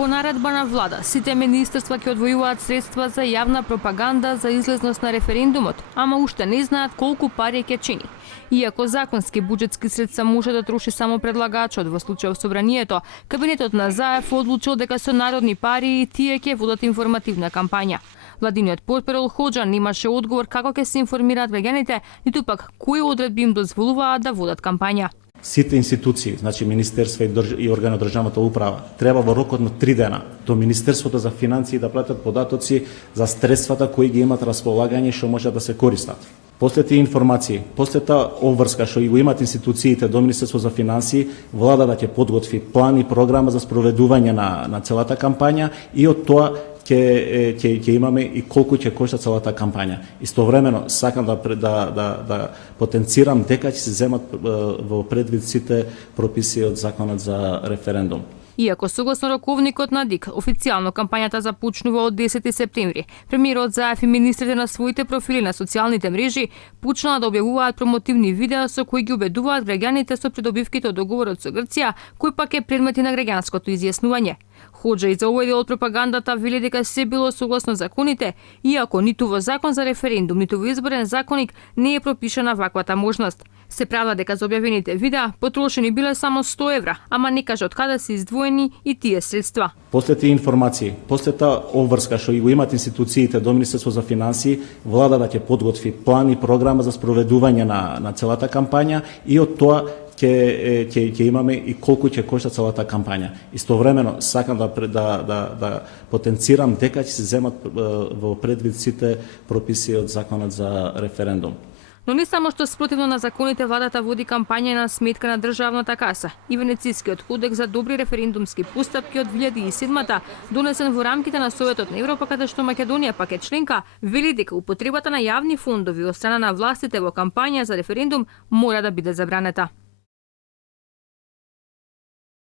По наредба на влада, сите министерства ќе одвојуваат средства за јавна пропаганда за излезност на референдумот, ама уште не знаат колку пари ќе чини. Иако законски буџетски средства може да троши само предлагачот во случај собранието, кабинетот на Заев одлучил дека со народни пари и тие ќе водат информативна кампања. Владиниот портparol Хоџан немаше одговор како ќе се информираат граѓаните, ниту пак кои одредби им дозволуваат да водат кампања. Сите институции, значи министерства и органи од државната управа, треба во рокот на 3 дена до Министерството за финансии да пратат податоци за средствата кои ги имат располагање што може да се користат. После тие информации, после таа обврска што го имат институциите до Министерство за финансии, владата ќе подготви план и програма за спроведување на целата кампања и од тоа ќе имаме и колку ќе кошта целата кампања. Истовремено сакам да потенцирам дека ќе се земат во предвид сите прописи од законот за референдум. Иако согласно раковникот на ДИК, официјално кампањата започнува од 10 септември. Премиерот Заев и министрите на своите профили на социјалните мрежи почнаа да објавуваат промотивни видеа со кои ги убедуваат граѓаните со придобивките од договорот со Грција, кој пак е предмети на граѓанското изјаснување. Хоџа и за овој дел од пропагандата вели дека се било согласно законите, иако ниту во закон за референдум, ниту во изборен законник не е пропишана ваквата можност. Се правда дека за објавените видеа потрошени биле само 100 евра, ама не каже од каде се издвоени и тие средства. После тие информации, после таа обврска што го имат институциите до Министерство за финансии, владата ќе подготви план и програма за спроведување на целата кампања и од тоа ќе имаме и колку ќе кошта целата кампања. Истовремено сакам да потенцирам дека ќе се земат во предвид сите прописи од законот за референдум. Но не само што спротивно на законите владата води кампања на сметка на државната каса. И Венецискиот кодекс за добри референдумски постапки од 2007 донесен во рамките на Советот на Европа, каде што Македонија пак е членка, вели дека употребата на јавни фондови од страна на властите во кампања за референдум мора да биде забранета.